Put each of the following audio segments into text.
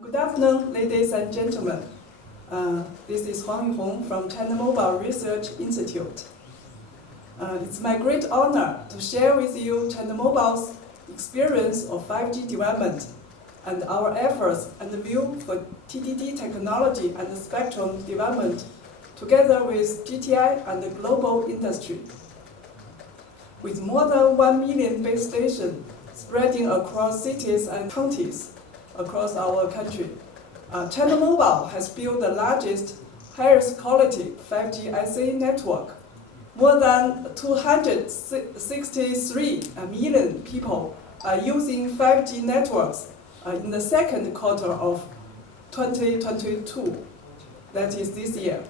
Good afternoon, ladies and gentlemen. This is Yuhong from China Mobile Research Institute. It's my great honor to share with you China Mobile's experience of 5G development and our efforts and view for TDD technology and spectrum development together with GTI and the global industry. With more than 1 million base stations spreading across cities and counties across our country, China Mobile has built the largest, highest quality 5G IC network. More than 263 million people are using 5G networks in the second quarter of 2022, that is this year,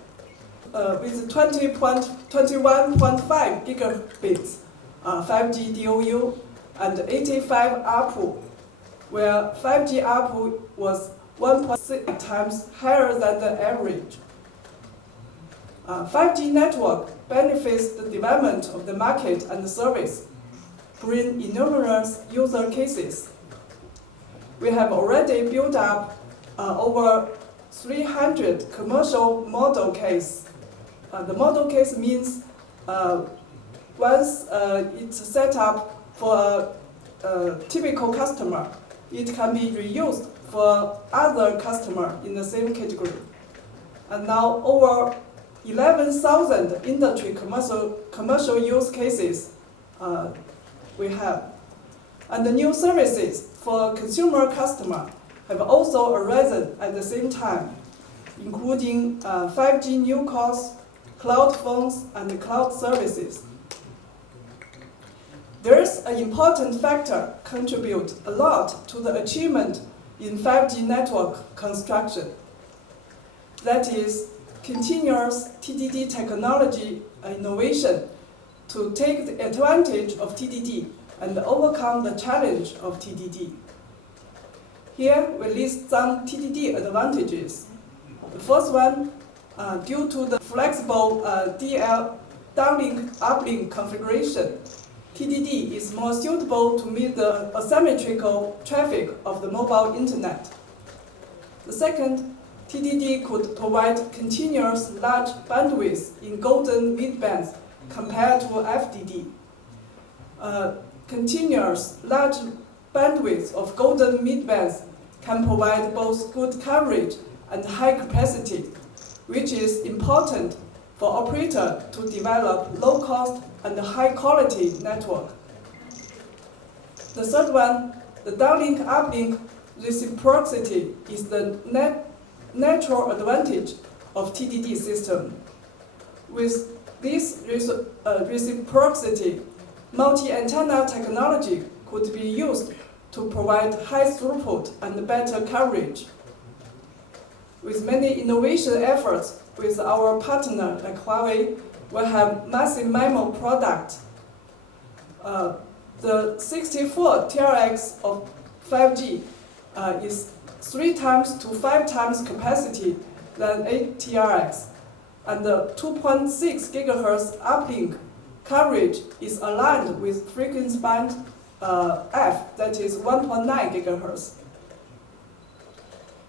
with 21.5 gigabits 5G DOU and 85 ARPU, where 5G ARPU was 1.6 times higher than the average. 5G network benefits the development of the market and the service, bring enormous user cases. We have already built up over 300 commercial model case. The model case means once it's set up for a typical customer, it can be reused for other customers in the same category. And now over 11,000 industry commercial use cases we have. And the new services for consumer customers have also arisen at the same time, including 5G new calls, cloud phones, and cloud services. There's an important factor contribute a lot to the achievement in 5G network construction. That is continuous TDD technology innovation to take the advantage of TDD and overcome the challenge of TDD. Here we list some TDD advantages. The first one, due to the flexible DL downlink uplink configuration, TDD is more suitable to meet the asymmetrical traffic of the mobile internet. The second, TDD could provide continuous large bandwidth in golden midbands compared to FDD. Continuous large bandwidth of golden midbands can provide both good coverage and high capacity, which is important for operator to develop low-cost and high-quality network. The third one, the downlink-uplink reciprocity is the natural advantage of TDD system. With this reciprocity, multi-antenna technology could be used to provide high throughput and better coverage. With many innovation efforts with our partner like Huawei, we have massive MIMO product. The 64 TRX of 5G is 3 times to 5 times capacity than 8 TRX, and the 2.6 GHz uplink coverage is aligned with frequency band F, that is 1.9 GHz.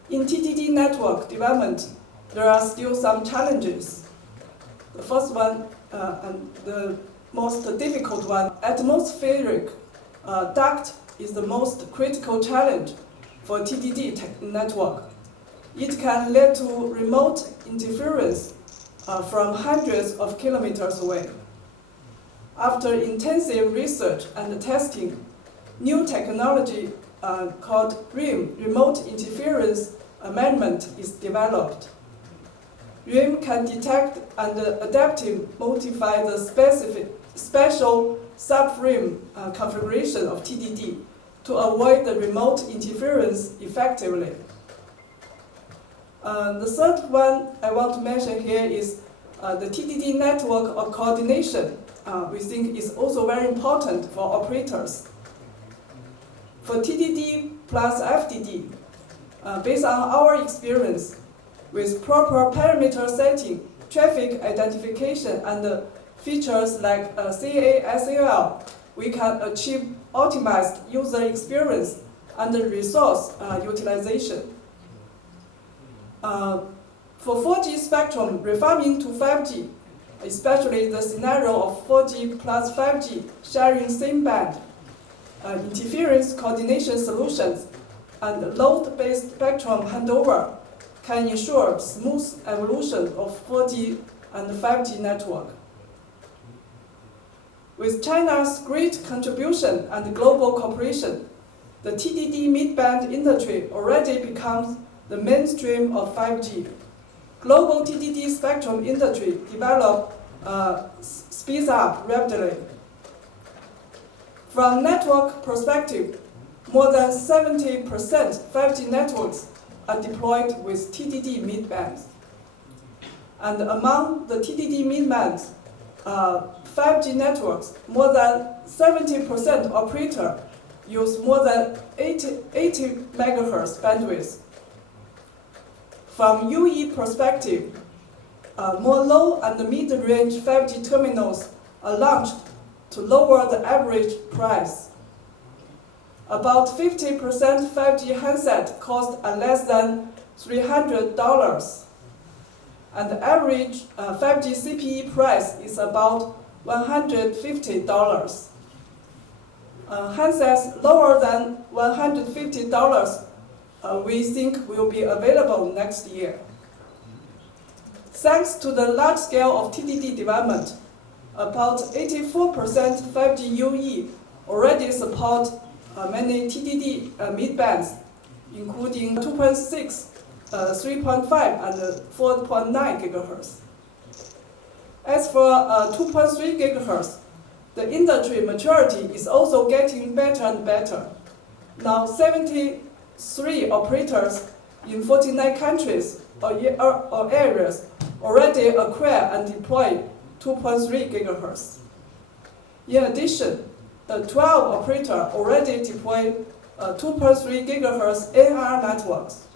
In TDD network development, there are still some challenges. The first one, and the most difficult one, atmospheric duct is the most critical challenge for TDD network. It can lead to remote interference from hundreds of kilometers away. After intensive research and testing, new technology called RIM, Remote Interference Amendment, is developed. RIM can detect and adaptively modify the special subframe configuration of TDD to avoid the remote interference effectively. The third one I want to mention here is the TDD network of coordination. We think is also very important for operators. For TDD plus FDD, based on our experience, with proper parameter setting, traffic identification, and features like CASL, we can achieve optimized user experience and resource utilization. For 4G spectrum refarming to 5G, especially the scenario of 4G plus 5G sharing same band, interference coordination solutions, and load-based spectrum handover can ensure smooth evolution of 4G and 5G network. With China's great contribution and global cooperation, the TDD mid-band industry already becomes the mainstream of 5G. Global TDD spectrum industry speeds up rapidly. From network perspective, more than 70% 5G networks are deployed with TDD mid-bands. And among the TDD mid-bands, 5G networks, more than 70% operator use more than 80 MHz bandwidth. From UE perspective, more low and mid-range 5G terminals are launched to lower the average price. About 50% 5G handset cost less than $300, and the average 5G CPE price is about $150. Handsets lower than $150 we think will be available next year. Thanks to the large scale of TDD development, about 84% 5G UE already support many TDD mid-bands, including 2.6, 3.5, and 4.9 GHz. As for 2.3 GHz, the industry maturity is also getting better and better. Now 73 operators in 49 countries or areas already acquire and deploy 2.3 GHz. In addition, 12 operators already deploy 2.3 GHz NR networks.